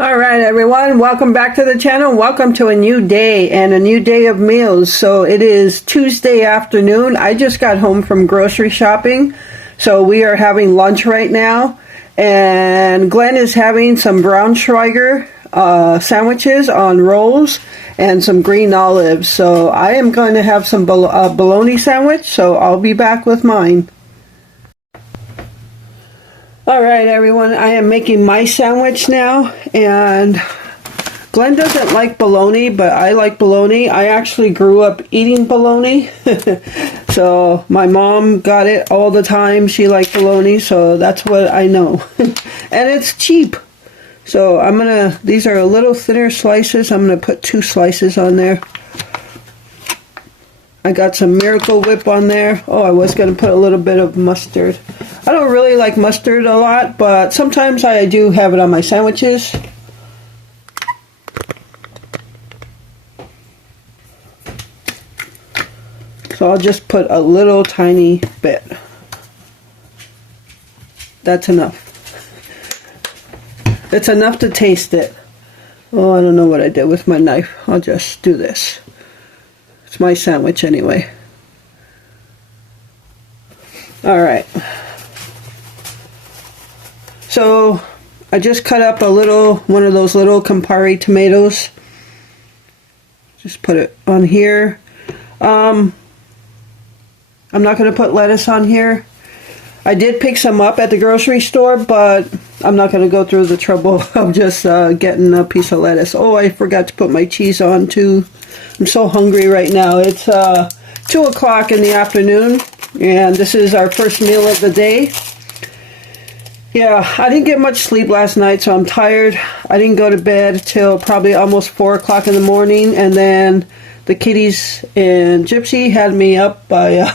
All right, everyone, welcome back to the channel. Welcome to a new day and a new day of meals. So it is Tuesday afternoon. I just got home from grocery shopping. So we are having lunch right now. And Glenn is having some Braunschweiger sandwiches on rolls and some green olives. So I am going to have some bologna sandwich. So I'll be back with mine. Alright everyone, I am making my sandwich now, and Glenn doesn't like bologna, but I like bologna. I actually grew up eating bologna, so my mom got it all the time. She liked bologna, so that's what I know. And it's cheap. So these are a little thinner slices. I'm going to put 2 slices on there. I got some Miracle Whip on there. Oh, I was going to put a little bit of mustard. I don't really like mustard a lot, but sometimes I do have it on my sandwiches. So I'll just put a little tiny bit. That's enough. It's enough to taste it. Oh, I don't know what I did with my knife. I'll just do this. It's my sandwich anyway. Alright. So I just cut up one of those little Campari tomatoes. Just put it on here. I'm not going to put lettuce on here. I did pick some up at the grocery store, but I'm not going to go through the trouble of just getting a piece of lettuce. Oh, I forgot to put my cheese on too. I'm so hungry right now. It's 2 o'clock in the afternoon, and this is our first meal of the day. Yeah, I didn't get much sleep last night, so I'm tired. I didn't go to bed till probably almost 4 o'clock in the morning, and then the kitties and Gypsy had me up by...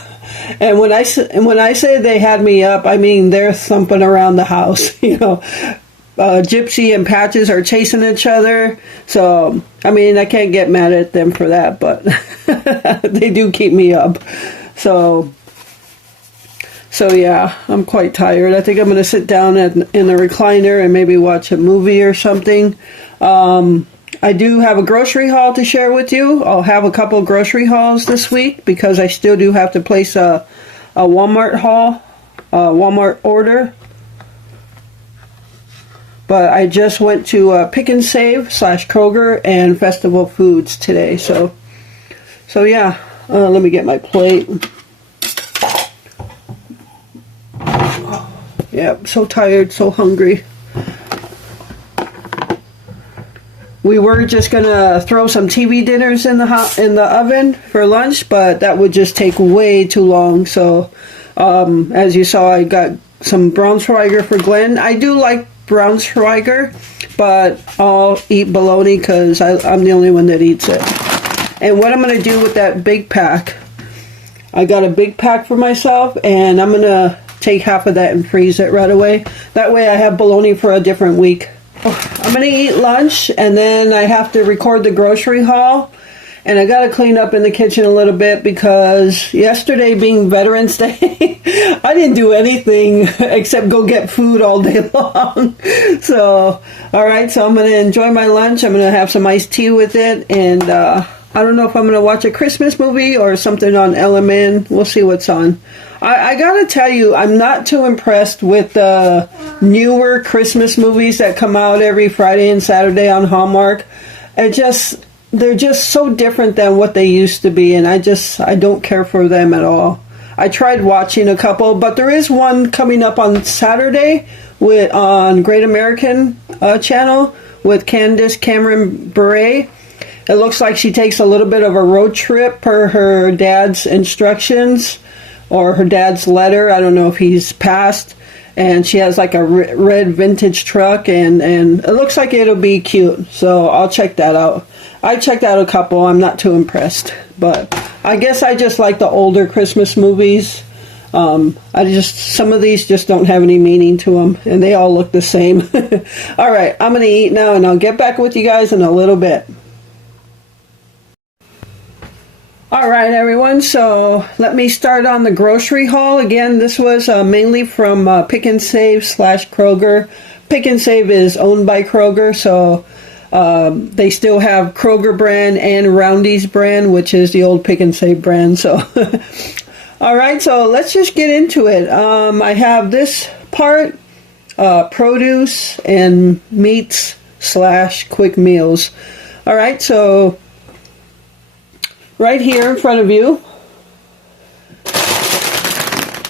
and when I say they had me up, I mean they're thumping around the house, you know. Gypsy and Patches are chasing each other, so I mean I can't get mad at them for that, but they do keep me up. So yeah, I'm quite tired. I think I'm going to sit down in the recliner and maybe watch a movie or something. I do have a grocery haul to share with you. I'll have a couple grocery hauls this week because I still do have to place a Walmart haul, Walmart order. But I just went to Pick and Save / Kroger and Festival Foods today. So yeah, let me get my plate. Yeah, so tired, so hungry. We were just gonna throw some TV dinners in the oven for lunch, but that would just take way too long. So, as you saw, I got some Braunschweiger for Glenn. I do like Braunschweiger, but I'll eat bologna because I'm the only one that eats it. And what I'm gonna do with that big pack, I got a big pack for myself, and I'm gonna take half of that and freeze it right away. That way I have bologna for a different week. I'm going to eat lunch, and then I have to record the grocery haul, and I got to clean up in the kitchen a little bit because yesterday being Veterans Day, I didn't do anything except go get food all day long. So, alright, so I'm going to enjoy my lunch. I'm going to have some iced tea with it, and I don't know if I'm going to watch a Christmas movie or something on LMN. We'll see what's on. I gotta tell you, I'm not too impressed with the newer Christmas movies that come out every Friday and Saturday on Hallmark. They're just so different than what they used to be, and I don't care for them at all. I tried watching a couple, but there is one coming up on Saturday on Great American channel with Candace Cameron Bure. It looks like she takes a little bit of a road trip per her dad's instructions. Or her dad's letter. I don't know if he's passed. And she has like a red vintage truck, and it looks like it'll be cute. So I'll check that out. I checked out a couple. I'm not too impressed. But I guess I just like the older Christmas movies. Some of these just don't have any meaning to them. And they all look the same. Alright, I'm going to eat now, and I'll get back with you guys in a little bit. Alright everyone, so let me start on the grocery haul. Again, this was mainly from Pick and Save / Kroger Pick and Save is owned by Kroger, so they still have Kroger brand and Roundy's brand, which is the old Pick and Save brand. So, all right, so let's just get into it. I have this part, produce and meats / quick meals. All right, so right here in front of you,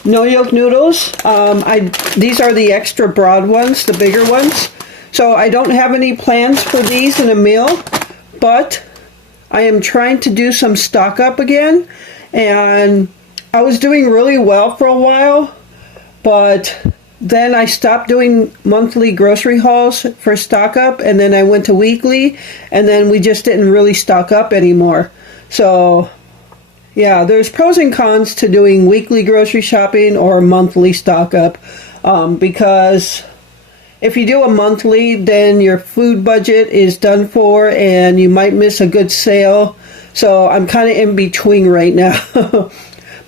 no yolk noodles. These are the extra broad ones, the bigger ones. So I don't have any plans for these in a meal, but I am trying to do some stock up again. And I was doing really well for a while, but then I stopped doing monthly grocery hauls for stock up, and then I went to weekly, and then we just didn't really stock up anymore. So yeah, there's pros and cons to doing weekly grocery shopping or monthly stock up, because if you do a monthly, then your food budget is done for and you might miss a good sale. So I'm kind of in between right now.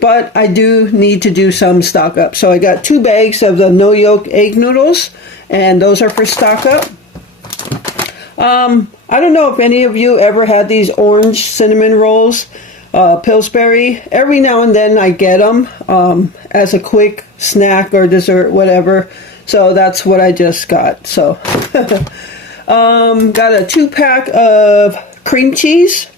But I do need to do some stock up. So I got 2 bags of the no yolk egg noodles, and those are for stock up. I don't know if any of you ever had these orange cinnamon rolls. Pillsbury. Every now and then I get them as a quick snack or dessert, whatever. So that's what I just got. So got a 2-pack of cream cheese.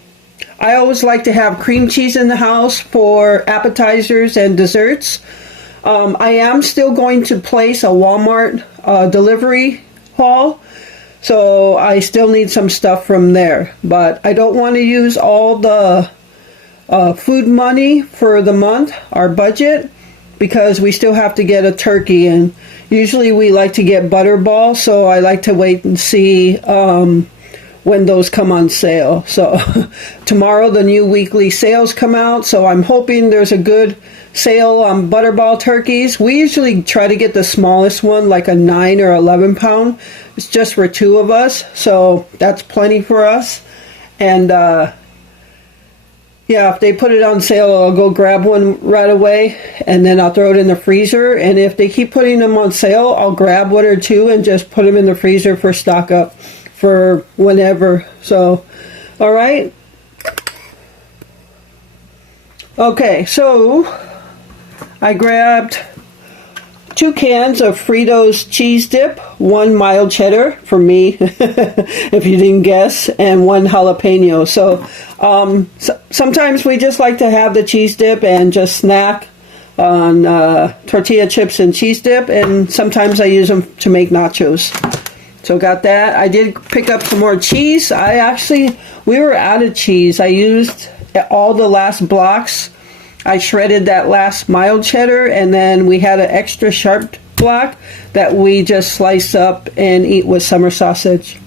I always like to have cream cheese in the house for appetizers and desserts. I am still going to place a Walmart delivery haul, so I still need some stuff from there. But I don't want to use all the food money for the month, our budget, because we still have to get a turkey, and usually we like to get butterball, so I like to wait and see when those come on sale. So tomorrow the new weekly sales come out, so I'm hoping there's a good sale on butterball turkeys. We usually try to get the smallest one, like a 9 or 11 pound. It's just for 2 of us, so that's plenty for us. And yeah, if they put it on sale, I'll go grab one right away, and then I'll throw it in the freezer. And if they keep putting them on sale, I'll grab 1 or 2 and just put them in the freezer for stock up for whenever. So, all right. Okay, so I grabbed 2 cans of Fritos cheese dip, 1 mild cheddar for me, if you didn't guess, and 1 jalapeno. So sometimes we just like to have the cheese dip and just snack on tortilla chips and cheese dip, and sometimes I use them to make nachos. So got that. I did pick up some more cheese. We were out of cheese. I used all the last blocks. I shredded that last mild cheddar, and then we had an extra sharp block that we just slice up and eat with summer sausage.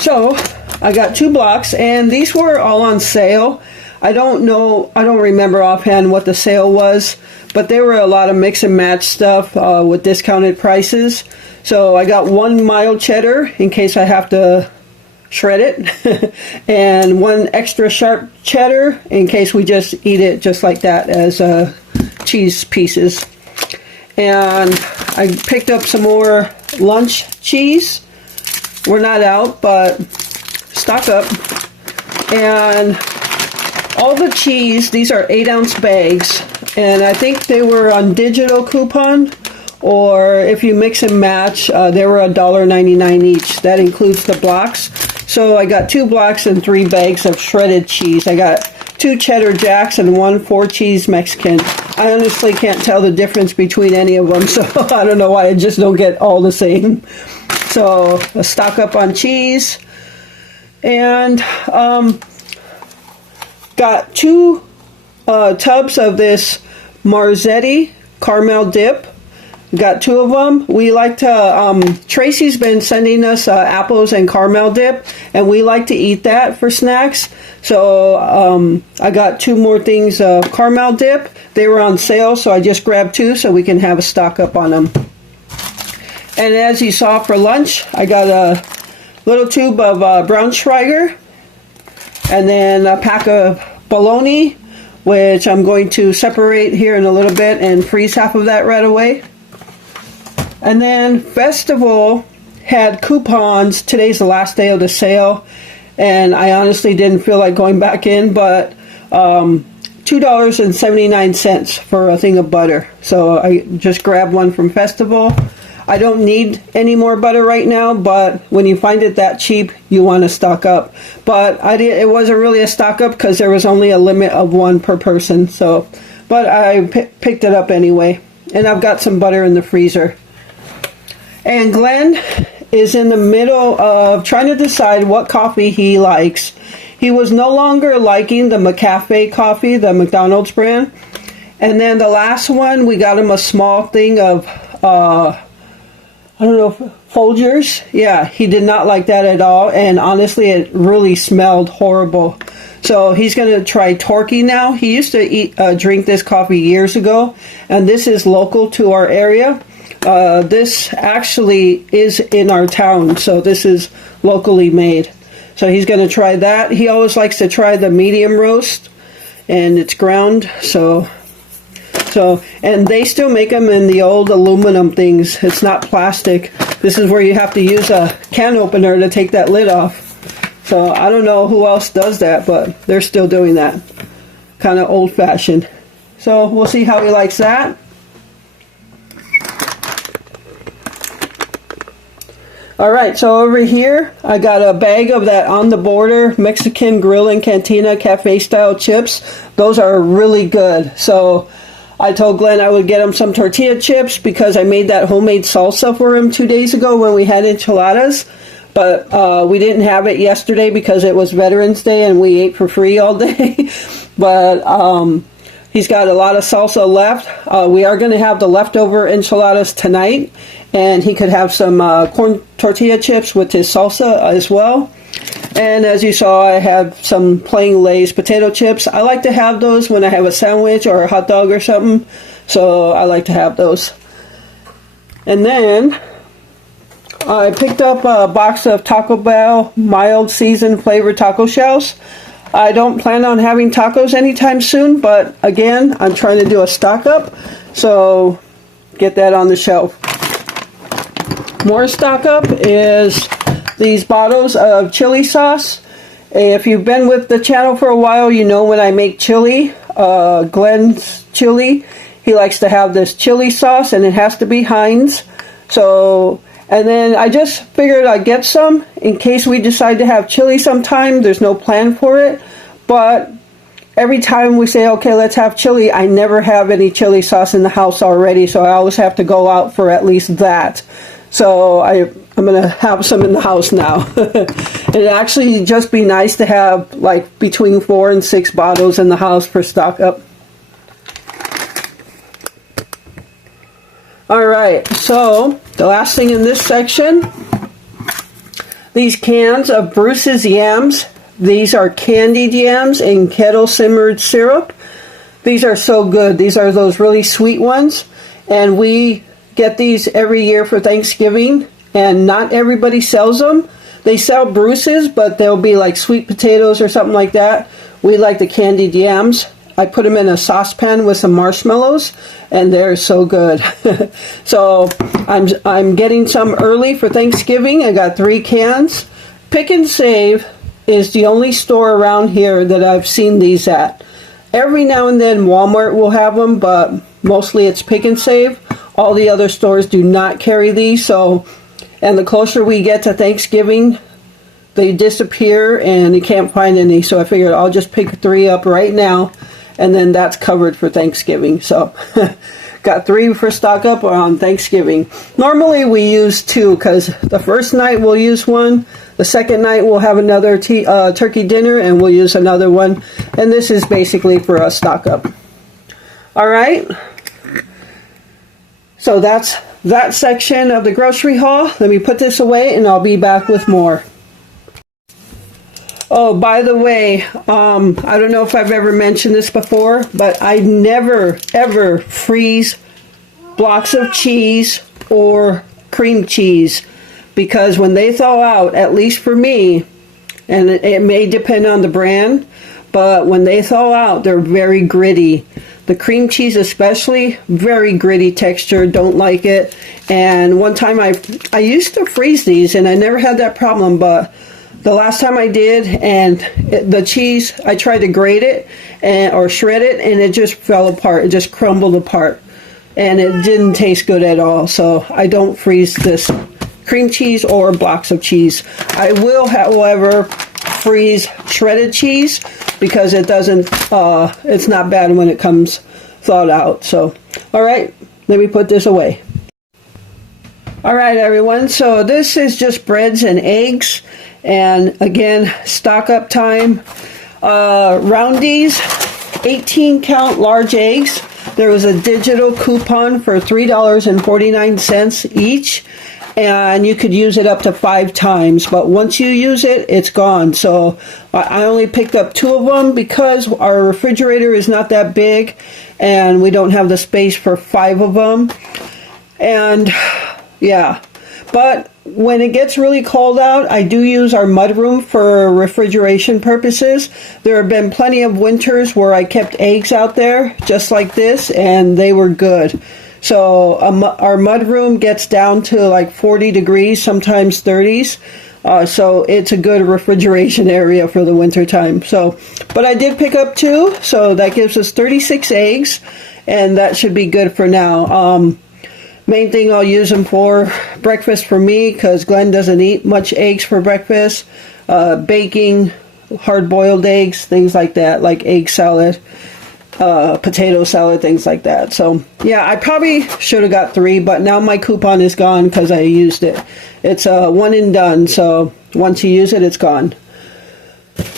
So I got 2 blocks, and these were all on sale. I don't remember offhand what the sale was, but there were a lot of mix and match stuff with discounted prices. So I got 1 mild cheddar in case I have to shred it, and 1 extra sharp cheddar in case we just eat it just like that as cheese pieces. And I picked up some more lunch cheese. We're not out, but stock up. And all the cheese, these are 8-ounce bags, and I think they were on digital coupon, or if you mix and match, they were $1.99 each. That includes the blocks. So I got 2 blocks and 3 bags of shredded cheese. I got 2 cheddar jacks and 1 4-cheese Mexican. I honestly can't tell the difference between any of them, so I don't know why I just don't get all the same. So a stock up on cheese. And got 2 tubs of this Marzetti caramel dip. Got 2 of them. We like to, Tracy's been sending us apples and caramel dip, and we like to eat that for snacks. So I got 2 more things of caramel dip. They were on sale, so I just grabbed 2 so we can have a stock up on them. And as you saw for lunch, I got a little tube of Braunschweiger, and then a pack of bologna, which I'm going to separate here in a little bit and freeze half of that right away. And then Festival had coupons. Today's the last day of the sale, and I honestly didn't feel like going back in, but $2.79 for a thing of butter. So I just grabbed one from Festival. I don't need any more butter right now, but when you find it that cheap, you want to stock up. But it wasn't really a stock up because there was only a limit of one per person. So, but I picked it up anyway, and I've got some butter in the freezer. And Glenn is in the middle of trying to decide what coffee he likes. He was no longer liking the McCafe coffee, the McDonald's brand. And then the last one, we got him a small thing of, I don't know, Folgers. Yeah, he did not like that at all. And honestly, it really smelled horrible. So he's going to try Torky now. He used to drink this coffee years ago. And this is local to our area. This actually is in our town. So this is locally made. So he's going to try that. He always likes to try the medium roast. And it's ground. So, and they still make them in the old aluminum things. It's not plastic. This is where you have to use a can opener to take that lid off. So I don't know who else does that, but they're still doing that. Kind of old-fashioned. So we'll see how he likes that. All right, so over here, I got a bag of that On the Border Mexican Grill and Cantina Cafe style chips. Those are really good. So I told Glenn I would get him some tortilla chips because I made that homemade salsa for him 2 days ago when we had enchiladas. But we didn't have it yesterday because it was Veterans Day and we ate for free all day. But he's got a lot of salsa left. We are going to have the leftover enchiladas tonight. And he could have some corn tortilla chips with his salsa as well. And as you saw, I have some plain Lay's potato chips. I like to have those when I have a sandwich or a hot dog or something. So I like to have those. And then I picked up a box of Taco Bell mild seasoned flavored taco shells. I don't plan on having tacos anytime soon, but again, I'm trying to do a stock up. So get that on the shelf. More stock up is these bottles of chili sauce. If you've been with the channel for a while, you know when I make chili, Glenn's chili, he likes to have this chili sauce and it has to be Heinz. So, and then I just figured I'd get some in case we decide to have chili sometime. There's no plan for it, but every time we say, okay, let's have chili, I never have any chili sauce in the house already, so I always have to go out for at least that. So I'm going to have some in the house now. It'd actually just be nice to have like between 4 and 6 bottles in the house for stock up. Alright, so the last thing in this section, these cans of Bruce's yams. These are candied yams in kettle simmered syrup. These are so good. These are those really sweet ones. And we get these every year for Thanksgiving, and not everybody sells them. They sell Bruce's, but they'll be like sweet potatoes or something like that. We like the candied yams. I put them in a saucepan with some marshmallows, and they're so good. So I'm getting some early for Thanksgiving. I got 3 cans. Pick and Save is the only store around here that I've seen these at. Every now and then Walmart will have them, but mostly it's Pick and Save. All the other stores do not carry these, so, and the closer we get to Thanksgiving, they disappear and you can't find any. So I figured I'll just pick 3 up right now, and then that's covered for Thanksgiving. So got 3 for stock up on Thanksgiving. Normally we use 2 because the first night we'll use 1. The second night we'll have another turkey dinner and we'll use another one. And this is basically for a stock up. All right. So that's that section of the grocery haul. Let me put this away and I'll be back with more. Oh, by the way, I don't know if I've ever mentioned this before, but I never, ever freeze blocks of cheese or cream cheese because when they thaw out, at least for me, and it may depend on the brand, but when they thaw out, they're very gritty. The cream cheese especially, very gritty texture, don't like it. And one time I used to freeze these and I never had that problem, but the last time I did, and the cheese, I tried to grate it or shred it, and it just fell apart. It just crumbled apart, and it didn't taste good at all. So I don't freeze this cream cheese or blocks of cheese. I will, however, freeze shredded cheese because it doesn't. It's not bad when it comes thawed out. So, all right, let me put this away. All right, everyone. So this is just breads and eggs. And again, stock up time. Roundy's 18 count large eggs. There was a digital coupon for $3.49 each, and you could use it up to 5 times, but once you use it, it's gone. So I only picked up 2 of them because our refrigerator is not that big and we don't have the space for 5 of them. And yeah, but when it gets really cold out, I do use our mudroom for refrigeration purposes. There have been plenty of winters where I kept eggs out there just like this, and they were good. So our mudroom gets down to like 40 degrees, sometimes 30s. So it's a good refrigeration area for the winter time. So, but I did pick up 2, so that gives us 36 eggs, and that should be good for now. Main thing I'll use them for breakfast for me, because Glenn doesn't eat much eggs for breakfast. Baking, hard-boiled eggs, things like that, like egg salad, potato salad, things like that. So yeah, I probably should have got 3, but now my coupon is gone because I used it. It's one and done, so once you use it, it's gone.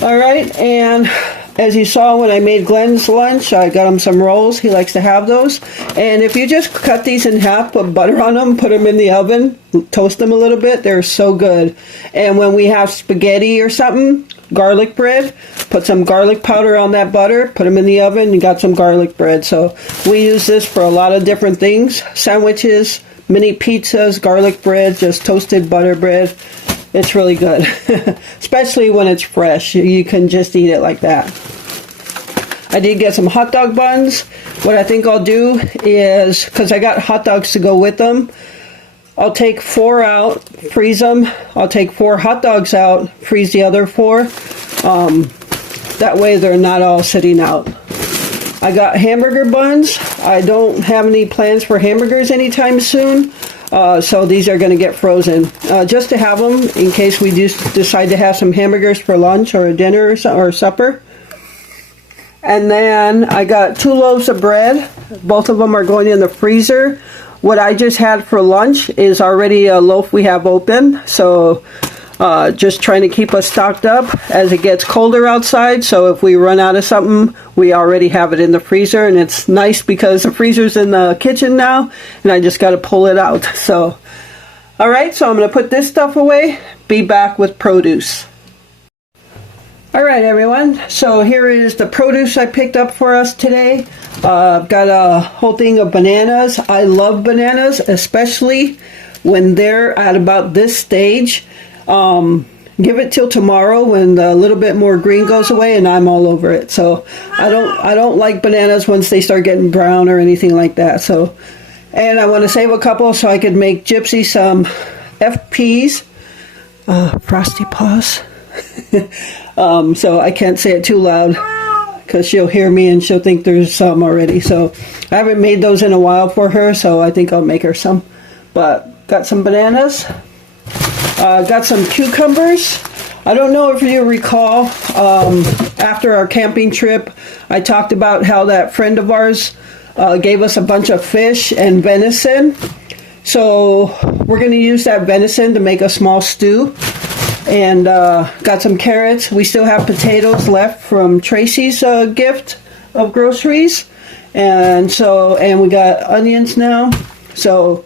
All right, and as you saw when I made Glenn's lunch, I got him some rolls. He likes to have those. And if you just cut these in half, put butter on them, put them in the oven, toast them a little bit, they're so good. And when we have spaghetti or something, garlic bread, put some garlic powder on that butter, put them in the oven, you got some garlic bread. So we use this for a lot of different things. Sandwiches, mini pizzas, garlic bread, just toasted butter bread. It's really good, especially when it's fresh. You can just eat it like that. I did get some hot dog buns. What I think I'll do is, because I got hot dogs to go with them, I'll take 4 out, freeze them. I'll take 4 hot dogs out, freeze the other 4. That way they're not all sitting out. I got hamburger buns. I don't have any plans for hamburgers anytime soon. So these are going to get frozen just to have them in case we do decide to have some hamburgers for lunch or a dinner or supper. And then I got 2 loaves of bread. Both of them are going in the freezer. What I just had for lunch is already a loaf we have open. So just trying to keep us stocked up as it gets colder outside. So if we run out of something, we already have it in the freezer. And it's nice because the freezer's in the kitchen now and I just got to pull it out. So, all right, so I'm going to put this stuff away, be back with produce. All right, everyone, so here is the produce I picked up for us today. I've got a whole thing of bananas. I love bananas, especially when they're at about this stage. Give it till tomorrow when the little bit more green goes away and I'm all over it. So I don't like bananas once they start getting brown or anything like that. So, and I want to save a couple so I could make Gypsy some FPs, Frosty Paws. So I can't say it too loud because she'll hear me and she'll think there's some already. So I haven't made those in a while for her, so I think I'll make her some. But got some bananas. Got some cucumbers. I don't know if you recall, after our camping trip, I talked about how that friend of ours gave us a bunch of fish and venison. So we're going to use that venison to make a small stew. And got some carrots. We still have potatoes left from Tracy's gift of groceries. And we got onions now. So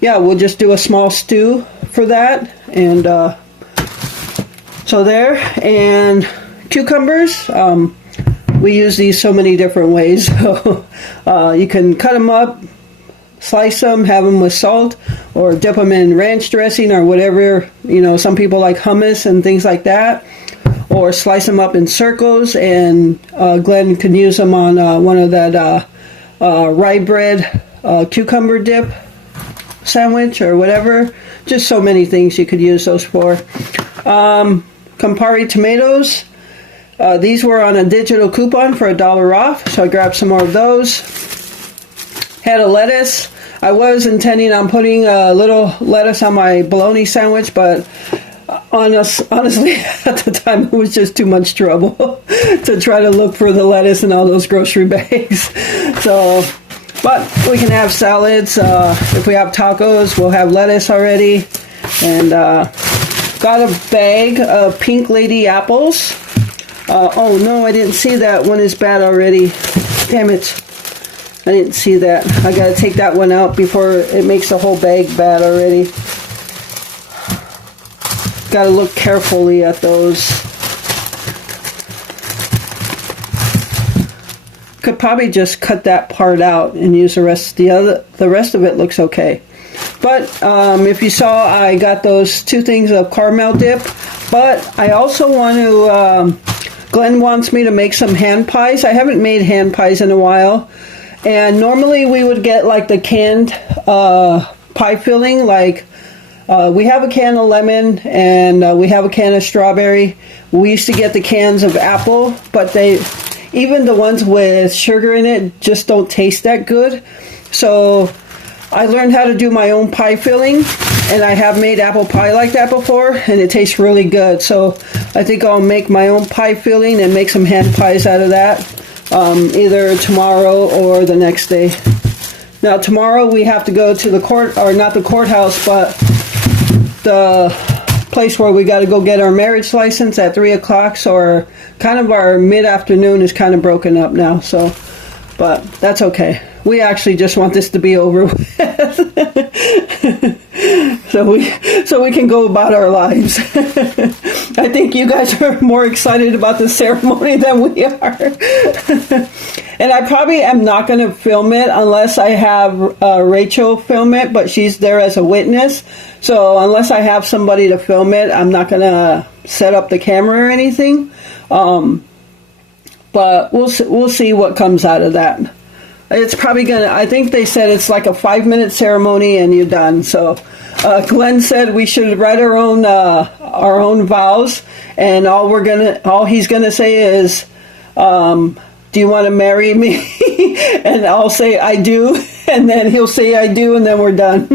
yeah, we'll just do a small stew for that. And so there. And cucumbers. We use these so many different ways. So you can cut them up, slice them, have them with salt, or dip them in ranch dressing or whatever. You know, some people like hummus and things like that. Or slice them up in circles, and Glenn can use them on one of that rye bread, cucumber dip sandwich or whatever. Just so many things you could use those for. Campari tomatoes. These were on a digital coupon for $1 off, so I grabbed some more of those. Had a lettuce. I was intending on putting a little lettuce on my bologna sandwich, but honestly, at the time, it was just too much trouble to try to look for the lettuce in all those grocery bags. So, but we can have salads. If we have tacos, we'll have lettuce already. And got a bag of Pink Lady apples. Oh no, I didn't see that one is bad already. Damn it. I didn't see that. I gotta take that one out before it makes the whole bag bad already. Gotta look carefully at those. Could probably just cut that part out and use the rest. The rest of it looks okay. But if you saw, I got those 2 things of caramel dip. But I also want to. Glenn wants me to make some hand pies. I haven't made hand pies in a while. And normally we would get like the canned pie filling, like we have a can of lemon and we have a can of strawberry. We used to get the cans of apple, but even the ones with sugar in it just don't taste that good. So I learned how to do my own pie filling, and I have made apple pie like that before, and it tastes really good. So I think I'll make my own pie filling and make some hand pies out of that. Either tomorrow or the next day. Now tomorrow we have to go to the court, or not the courthouse, but the place where we got to go get our marriage license at 3 o'clock. So our mid-afternoon is kind of broken up now. So, but that's okay. We actually just want this to be over with. so we can go about our lives. I think you guys are more excited about the ceremony than we are. And I probably am not going to film it unless I have Rachel film it, but she's there as a witness. So unless I have somebody to film it, I'm not going to set up the camera or anything. But we'll see what comes out of that. It's probably I think they said it's like a 5-minute ceremony and you're done. So Glenn said we should write our own vows, and all he's gonna say is, do you want to marry me? And I'll say I do, and then he'll say I do, and then we're done.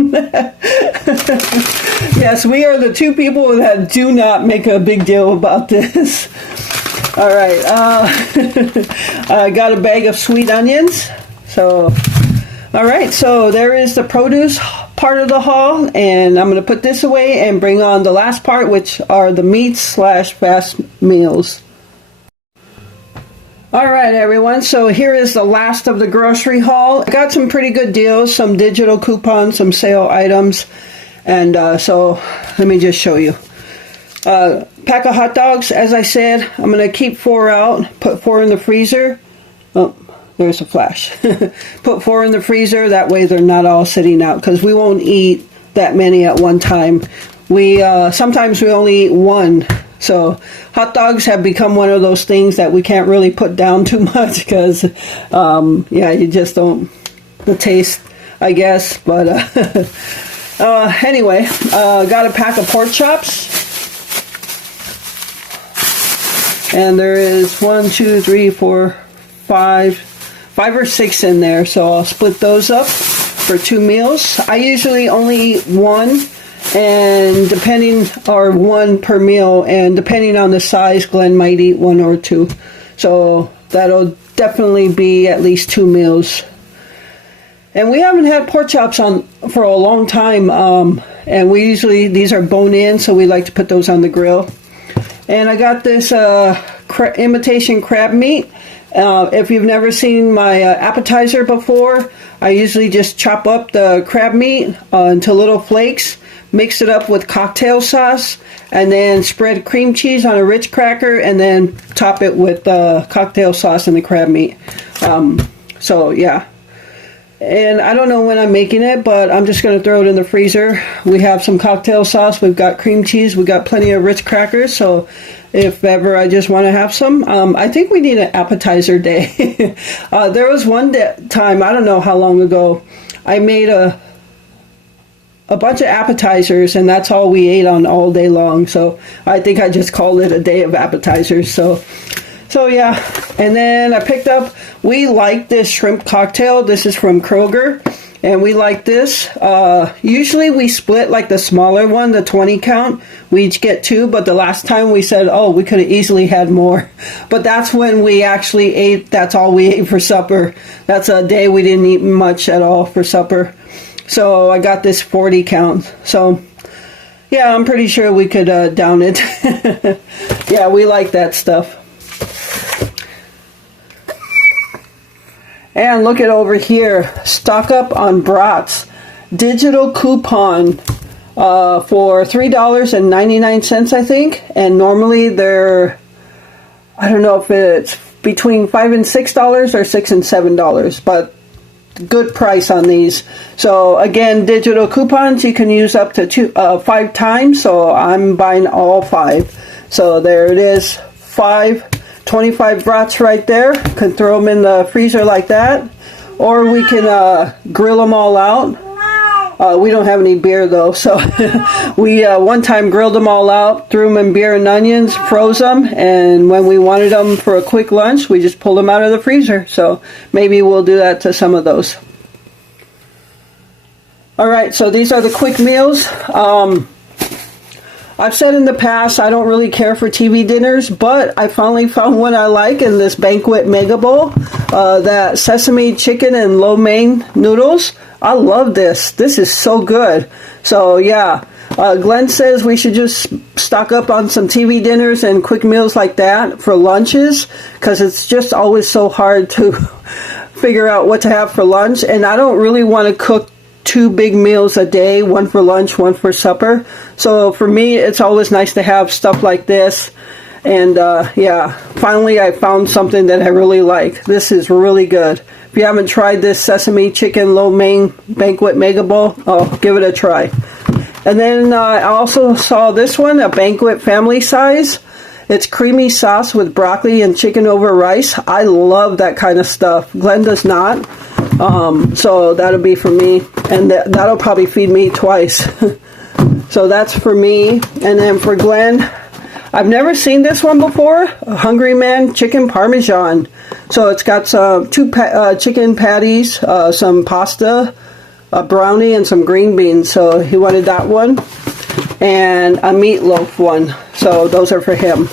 Yes, we are the 2 people that do not make a big deal about this. All right, I got a bag of sweet onions. So, all right, so there is the produce part of the haul, and I'm going to put this away and bring on the last part, which are the meats / fast meals. All right, everyone, so here is the last of the grocery haul. I got some pretty good deals, some digital coupons, some sale items, and so let me just show you. Pack of hot dogs, as I said, I'm going to keep 4 out, put 4 in the freezer. Oh. There's a flash. Put 4 in the freezer. That way they're not all sitting out, because we won't eat that many at one time. Sometimes we only eat 1. So hot dogs have become one of those things that we can't really put down too much, because, you just don't, the taste, I guess. But anyway, got a pack of pork chops. And there is 1, 2, 3, 4, 5 or 6 in there, so I'll split those up for 2 meals. I usually only eat 1, and 1 per meal, and depending on the size, Glenn might eat 1 or 2. So that'll definitely be at least 2 meals. And we haven't had pork chops on for a long time, and these are bone-in, so we like to put those on the grill. And I got this imitation crab meat. If you've never seen my appetizer before, I usually just chop up the crab meat into little flakes, mix it up with cocktail sauce, and then spread cream cheese on a Ritz cracker, and then top it with cocktail sauce and the crab meat. So yeah, And I don't know when I'm making it, but I'm just going to throw it in the freezer. We have some cocktail sauce. We've got cream cheese. We got plenty of Ritz crackers. So if ever I just want to have some, I think we need an appetizer day. There was one time, I don't know how long ago, I made a bunch of appetizers, and that's all we ate on all day long. So I think I just called it a day of appetizers. So yeah, and then I picked up, we like this shrimp cocktail. This is from Kroger, and we like this. Usually we split like the smaller one, the 20 count. We each get 2, but the last time we said, oh, we could have easily had more. But that's when we actually ate, that's all we ate for supper. That's a day we didn't eat much at all for supper. So I got this 40 count. So yeah, I'm pretty sure we could down it. Yeah, we like that stuff. And look at over here, stock up on brats. Digital coupon for $3.99, I think. And normally they're, I don't know if it's between $5 and $6 or $6 and $7, but good price on these. So again, digital coupons you can use up to 5 times. So I'm buying all 5. So there it is, 25 brats right there. Can throw them in the freezer like that, or we can grill them all out. We don't have any beer though, so we one time grilled them all out, threw them in beer and onions, froze them, and when we wanted them for a quick lunch, we just pulled them out of the freezer. So maybe we'll do that to some of those. Alright, so these are the quick meals. I've said in the past I don't really care for TV dinners, but I finally found one I like in this Banquet Mega Bowl. That sesame chicken and lo mein noodles. I love this. This is so good. So yeah, Glenn says we should just stock up on some TV dinners and quick meals like that for lunches, because it's just always so hard to figure out what to have for lunch, and I don't really want to cook 2 big meals a day, one for lunch, one for supper. So for me, it's always nice to have stuff like this. And yeah, finally I found something that I really like. This is really good. If you haven't tried this sesame chicken lo mein Banquet Mega Bowl, oh, give it a try. And then I also saw this one, a Banquet family size. It's creamy sauce with broccoli and chicken over rice. I love that kind of stuff. Glenn does not. So that'll be for me, and that'll probably feed me twice. So that's for me. And then for Glenn, I've never seen this one before, a Hungry Man chicken parmesan. So it's got some 2 chicken patties, some pasta, a brownie, and some green beans. So he wanted that one, and a meatloaf one. So those are for him.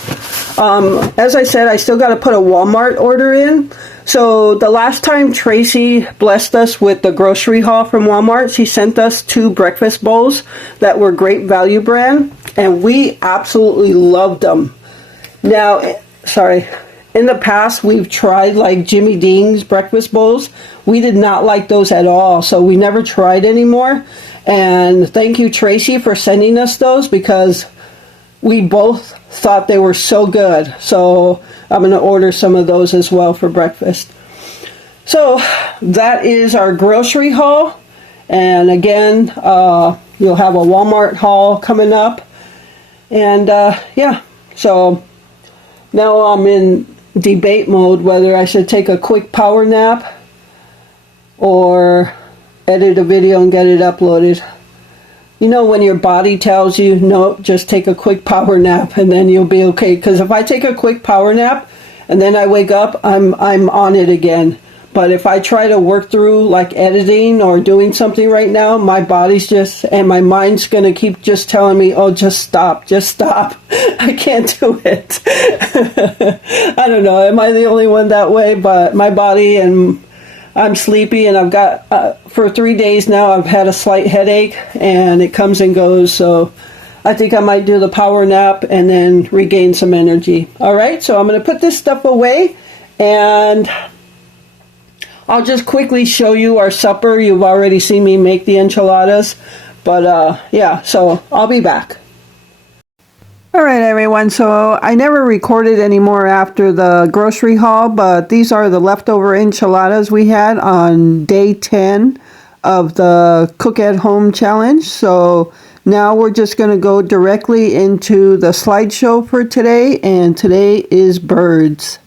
As I said, I still got to put a Walmart order in. So the last time Tracy blessed us with the grocery haul from Walmart, she sent us 2 breakfast bowls that were Great Value brand, and we absolutely loved them. Now, in the past we've tried like Jimmy Dean's breakfast bowls. We did not like those at all, so we never tried anymore. And thank you, Tracy, for sending us those, because we both thought they were so good. So I'm going to order some of those as well for breakfast. So that is our grocery haul. And again, you'll have a Walmart haul coming up. And yeah, so now I'm in debate mode whether I should take a quick power nap or edit a video and get it uploaded. You know when your body tells you, no, just take a quick power nap and then you'll be okay. Because if I take a quick power nap and then I wake up, I'm on it again. But if I try to work through like editing or doing something right now, my body's just, and my mind's going to keep just telling me, oh, just stop. I can't do it. I don't know. Am I the only one that way? But my body, and I'm sleepy, and I've got, for 3 days now, I've had a slight headache, and it comes and goes. So I think I might do the power nap and then regain some energy. All right, so I'm going to put this stuff away, and I'll just quickly show you our supper. You've already seen me make the enchiladas, but yeah, so I'll be back. All right, everyone. So I never recorded anymore after the grocery haul, but these are the leftover enchiladas we had on day 10 of the Cook at Home challenge. So now we're just going to go directly into the slideshow for today, and today is birds.